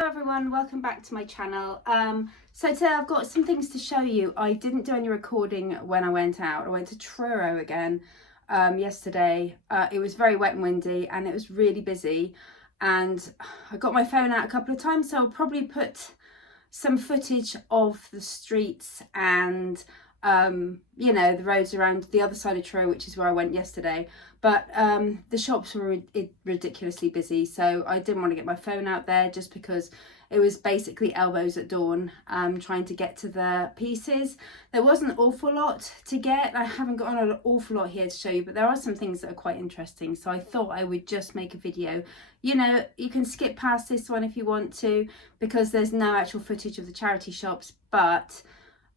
Hello everyone, welcome back to my channel. So today I've got some things to show you. I didn't do any recording when I went out. I went to Truro again yesterday. It was very wet and windy and it was really busy, and I got my phone out a couple of times, so I'll probably put some footage of the streets and you know, the roads around the other side of Truro, which is where I went yesterday. But the shops were ridiculously busy, so I didn't want to get my phone out there just because it was basically elbows at dawn trying to get to the pieces. There wasn't an awful lot to get. I haven't got an awful lot here to show you, but there are some things that are quite interesting, so I thought I would just make a video. You know, you can skip past this one if you want to because there's no actual footage of the charity shops, but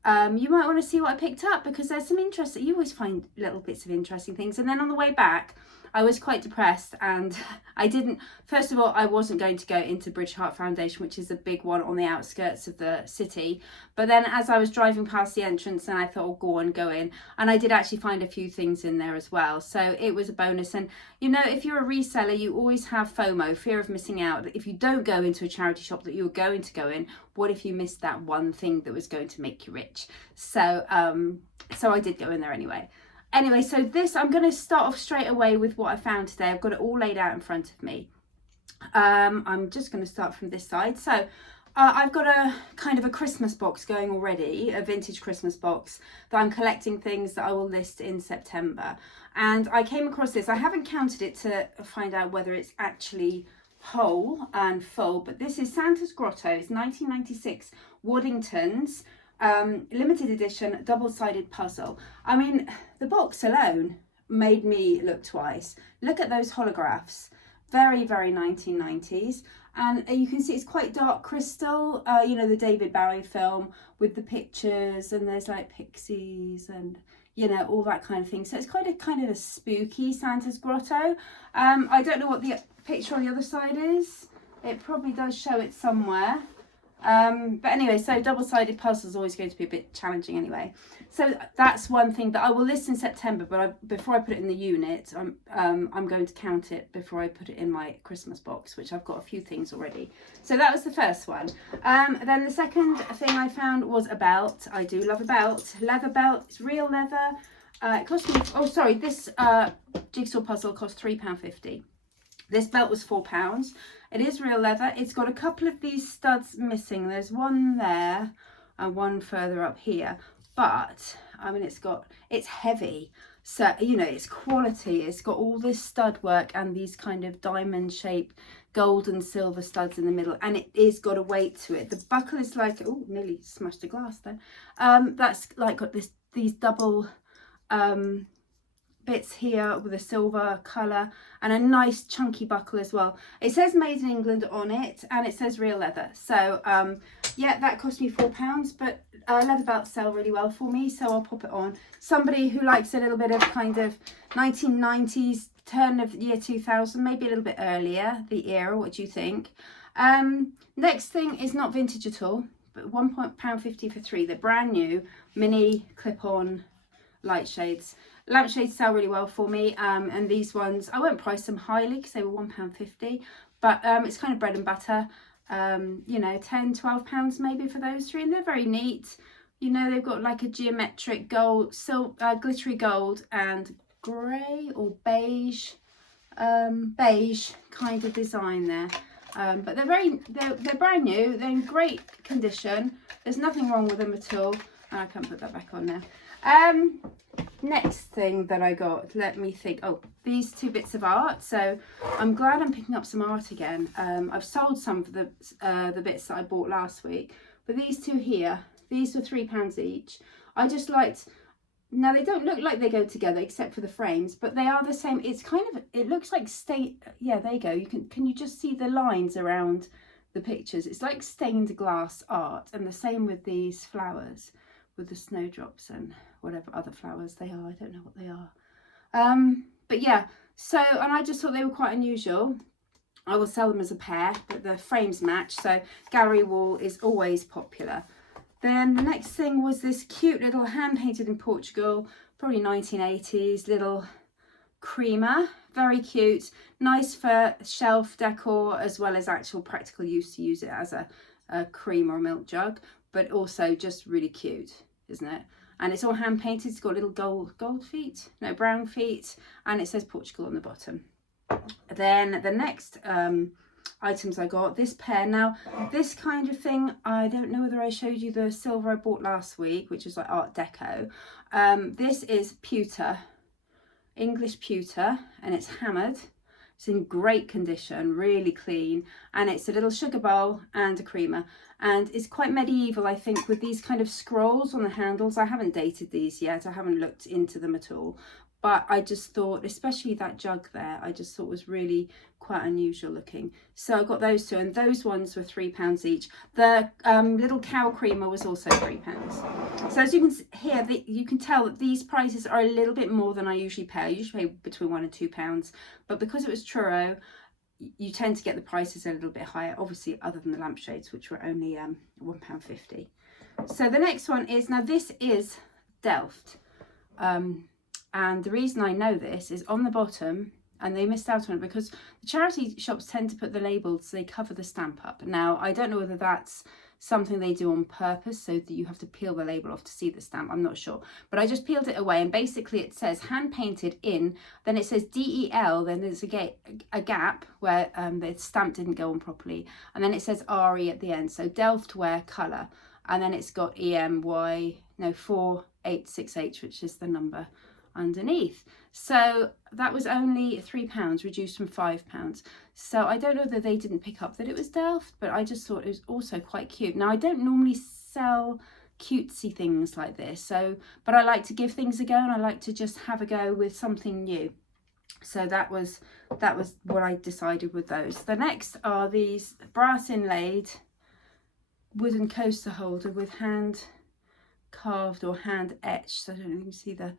you might want to see what I picked up because there's some interest. You always find little bits of interesting things. And then on the way back, I was quite depressed, and I didn't, first of all, I wasn't going to go into Bridge Heart Foundation, which is a big one on the outskirts of the city. But then as I was driving past the entrance, and I thought, oh, go in. And I did actually find a few things in there as well. So it was a bonus. And, you know, if you're a reseller, you always have FOMO, fear of missing out. If you don't go into a charity shop that you're going to go in, what if you missed that one thing that was going to make you rich? So, so I did go in there anyway. Anyway, so this, I'm going to start off straight away with what I found today. I've got it all laid out in front of me. I'm just going to start from this side. So I've got a kind of a Christmas box going already, a vintage Christmas box that I'm collecting things that I will list in September. And I came across this. I haven't counted it to find out whether it's actually whole and full, but this is Santa's Grotto. It's 1996 Waddington's limited edition double-sided puzzle. I mean, the box alone made me look twice. Look at those holographs, very 1990s, and you can see it's quite dark crystal, you know, the David Bowie film with the pictures, and there's like pixies and, you know, all that kind of thing. So it's quite a kind of a spooky Santa's Grotto. I don't know what the picture on the other side is. It probably does show it somewhere. But anyway, so double-sided puzzle is always going to be a bit challenging anyway. So that's one thing that I will list in September, but before I put it in the unit, I'm going to count it before I put it in my Christmas box, which I've got a few things already. So that was the first one. Then the second thing I found was a belt. I do love a belt. Leather belt. It's real leather. It cost me, oh sorry, this jigsaw puzzle cost £3.50. This belt was £4. It is real leather. It's got a couple of these studs missing. There's one there and one further up here. But, I mean, it's heavy. So, you know, it's quality. It's got all this stud work and these kind of diamond-shaped gold and silver studs in the middle. And it is got a weight to it. The buckle is like, oh, nearly smashed a glass there. That's like got these double bits here with a silver colour and a nice chunky buckle as well. It says made in England on it, and it says real leather. So yeah, that cost me £4, but leather belts sell really well for me, so I'll pop it on. Somebody who likes a little bit of kind of 1990s, turn of the year 2000, maybe a little bit earlier, the era. What do you think? Next thing is not vintage at all, but £1.50 for 3. They're brand new mini clip-on light shades. Lampshades sell really well for me, and these ones, I won't price them highly because they were £1.50, but it's kind of bread and butter, you know, £10-12 maybe for those 3, and they're very neat. You know, they've got like a geometric gold, glittery gold and grey or beige kind of design there. But they're brand new, they're in great condition, there's nothing wrong with them at all. I can't put that back on now. Next thing that I got, let me think. Oh, these 2 bits of art. So I'm glad I'm picking up some art again. I've sold some of the bits that I bought last week, but these 2 here, these were £3 each. I just liked, now they don't look like they go together except for the frames, but they are the same. It's kind of, it looks like yeah, there you go. Can you just see the lines around the pictures? It's like stained glass art, and the same with these flowers with the snowdrops and whatever other flowers they are. I don't know what they are. But yeah, so, and I just thought they were quite unusual. I will sell them as a pair, but the frames match, so gallery wall is always popular. Then the next thing was this cute little hand painted in Portugal, probably 1980s, little creamer, very cute, nice for shelf decor as well as actual practical use, to use it as a cream or milk jug, but also just really cute, isn't it? And it's all hand painted. It's got little gold feet, no, brown feet, and it says Portugal on the bottom. Then the next items I got, this pair. Now this kind of thing, I don't know whether I showed you the silver I bought last week, which is like Art Deco. This is pewter, English pewter, and it's hammered. It's in great condition, really clean, and it's a little sugar bowl and a creamer, and it's quite medieval, I think, with these kind of scrolls on the handles. I haven't dated these yet, I haven't looked into them at all, but I just thought, especially that jug there, I just thought was really quite unusual looking. So I got those two, and those ones were £3 each. The little cow creamer was also £3. So as you can hear, you can tell that these prices are a little bit more than I usually pay. I usually pay between £1 and £2, but because it was Truro, you tend to get the prices a little bit higher, obviously, other than the lampshades, which were only £1.50. So the next one is, now this is Delft. And the reason I know this is on the bottom, and they missed out on it because the charity shops tend to put the labels, so they cover the stamp up. Now, I don't know whether that's something they do on purpose so that you have to peel the label off to see the stamp. I'm not sure. But I just peeled it away, and basically it says hand painted in, then it says DEL, then there's a gap where the stamp didn't go on properly, and then it says RE at the end. So Delft Ware colour, and then it's got EMY, no, 486H, which is the number underneath. So that was only £3, reduced from £5. So I don't know that they didn't pick up that it was Delft, but I just thought it was also quite cute. Now, I don't normally sell cutesy things like this, so, but I like to give things a go, and I like to just have a go with something new. So that was what I decided with those. The next are these brass inlaid wooden coaster holder with hand carved or hand etched. I don't know if you can see the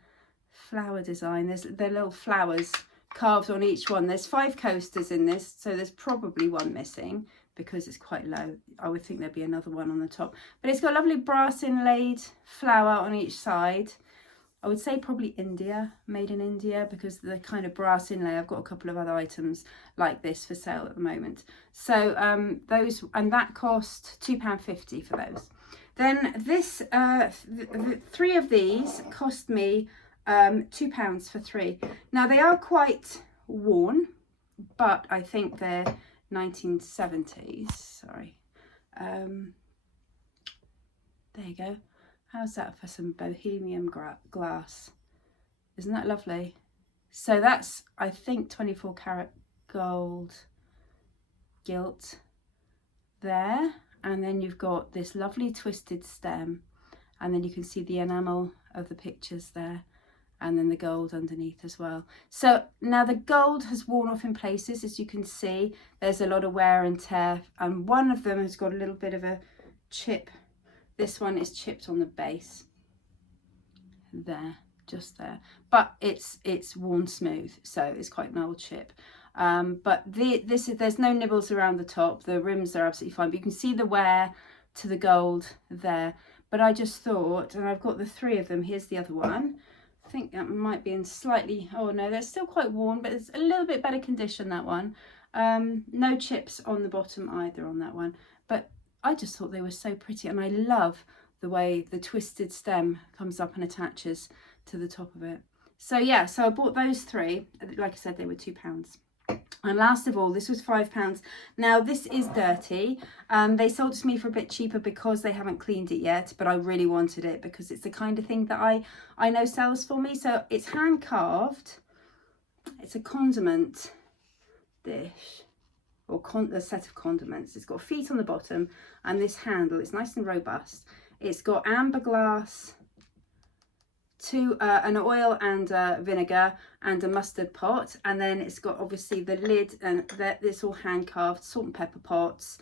flower design. They're little flowers carved on each one. There's 5 coasters in this, so there's probably one missing because it's quite low. I would think there'd be another one on the top, but it's got a lovely brass inlaid flower on each side. I would say probably India, made in India, because the kind of brass inlay. I've got a couple of other items like this for sale at the moment. So those, and that cost £2.50 for those. Then this 3 of these cost me £2 for 3. Now they are quite worn, but I think they're 1970s. Sorry. There you go. How's that for some bohemian glass? Isn't that lovely? So that's, I think, 24 karat gold gilt there, and then you've got this lovely twisted stem, and then you can see the enamel of the pictures there, and then the gold underneath as well. So now the gold has worn off in places, as you can see. There's a lot of wear and tear, and one of them has got a little bit of a chip. This one is chipped on the base there, just there, but it's worn smooth, so it's quite an old chip. But there's no nibbles around the top. The rims are absolutely fine, but you can see the wear to the gold there. But I just thought, and I've got the 3 of them. Here's the other one. I think that might be in slightly, oh no, they're still quite worn, but it's a little bit better condition, that one. No chips on the bottom either on that one, but I just thought they were so pretty, and I love the way the twisted stem comes up and attaches to the top of it. So yeah, so I bought those 3. Like I said, they were £2. And last of all, this was £5. Now this is dirty. They sold it to me for a bit cheaper because they haven't cleaned it yet, but I really wanted it because it's the kind of thing that I know sells for me. So it's hand carved. It's a condiment dish, or a set of condiments. It's got feet on the bottom, and this handle, it's nice and robust. It's got amber glass, an oil and vinegar, and a mustard pot, and then it's got obviously the lid, and this all hand carved salt and pepper pots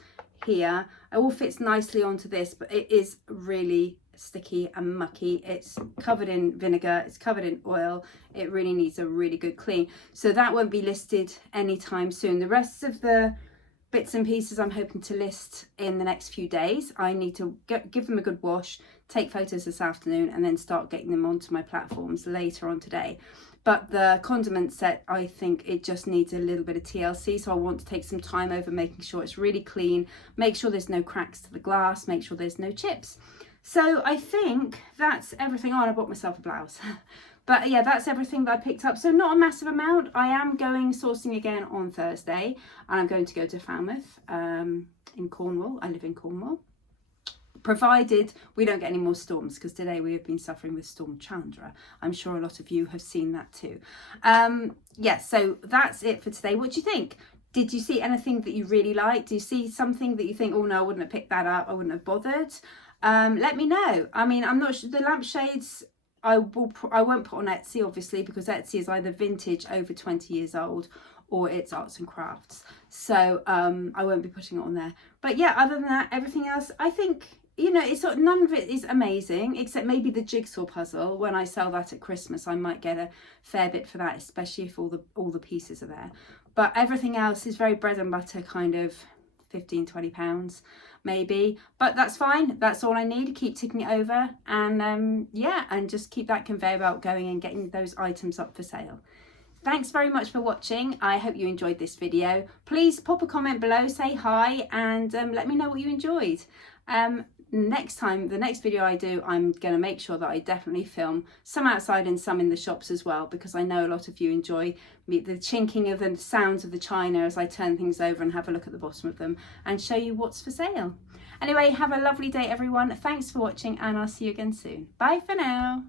here. It all fits nicely onto this, but it is really sticky and mucky. It's covered in vinegar, it's covered in oil. It really needs a really good clean, so that won't be listed anytime soon. The rest of the bits and pieces I'm hoping to list in the next few days. I need to give them a good wash, take photos this afternoon, and then start getting them onto my platforms later on today. But the condiment set, I think it just needs a little bit of TLC. So I want to take some time over making sure it's really clean, make sure there's no cracks to the glass, make sure there's no chips. So I think that's everything on. I bought myself a blouse. But yeah, that's everything that I picked up. So not a massive amount. I am going sourcing again on Thursday, and I'm going to go to Falmouth in Cornwall. I live in Cornwall. Provided we don't get any more storms, because today we have been suffering with Storm Chandra. I'm sure a lot of you have seen that too. Yeah, so that's it for today. What do you think? Did you see anything that you really liked? Do you see something that you think, oh no, I wouldn't have picked that up, I wouldn't have bothered? Let me know. I mean, I'm not sure. The lampshades I won't put on Etsy, obviously, because Etsy is either vintage over 20 years old or it's arts and crafts. So I won't be putting it on there. But yeah, other than that, everything else, I think, you know, it's sort of, none of it is amazing, except maybe the jigsaw puzzle. When I sell that at Christmas, I might get a fair bit for that, especially if all the pieces are there. But everything else is very bread and butter, kind of £15–20 maybe, but that's fine. That's all I need to keep ticking it over, and yeah, and just keep that conveyor belt going and getting those items up for sale. Thanks very much for watching. I hope you enjoyed this video. Please pop a comment below, say hi, and let me know what you enjoyed. Next time, the next video I do, I'm going to make sure that I definitely film some outside and some in the shops as well, because I know a lot of you enjoy the chinking of the sounds of the china as I turn things over and have a look at the bottom of them and show you what's for sale. Anyway, have a lovely day everyone. Thanks for watching, and I'll see you again soon. Bye for now.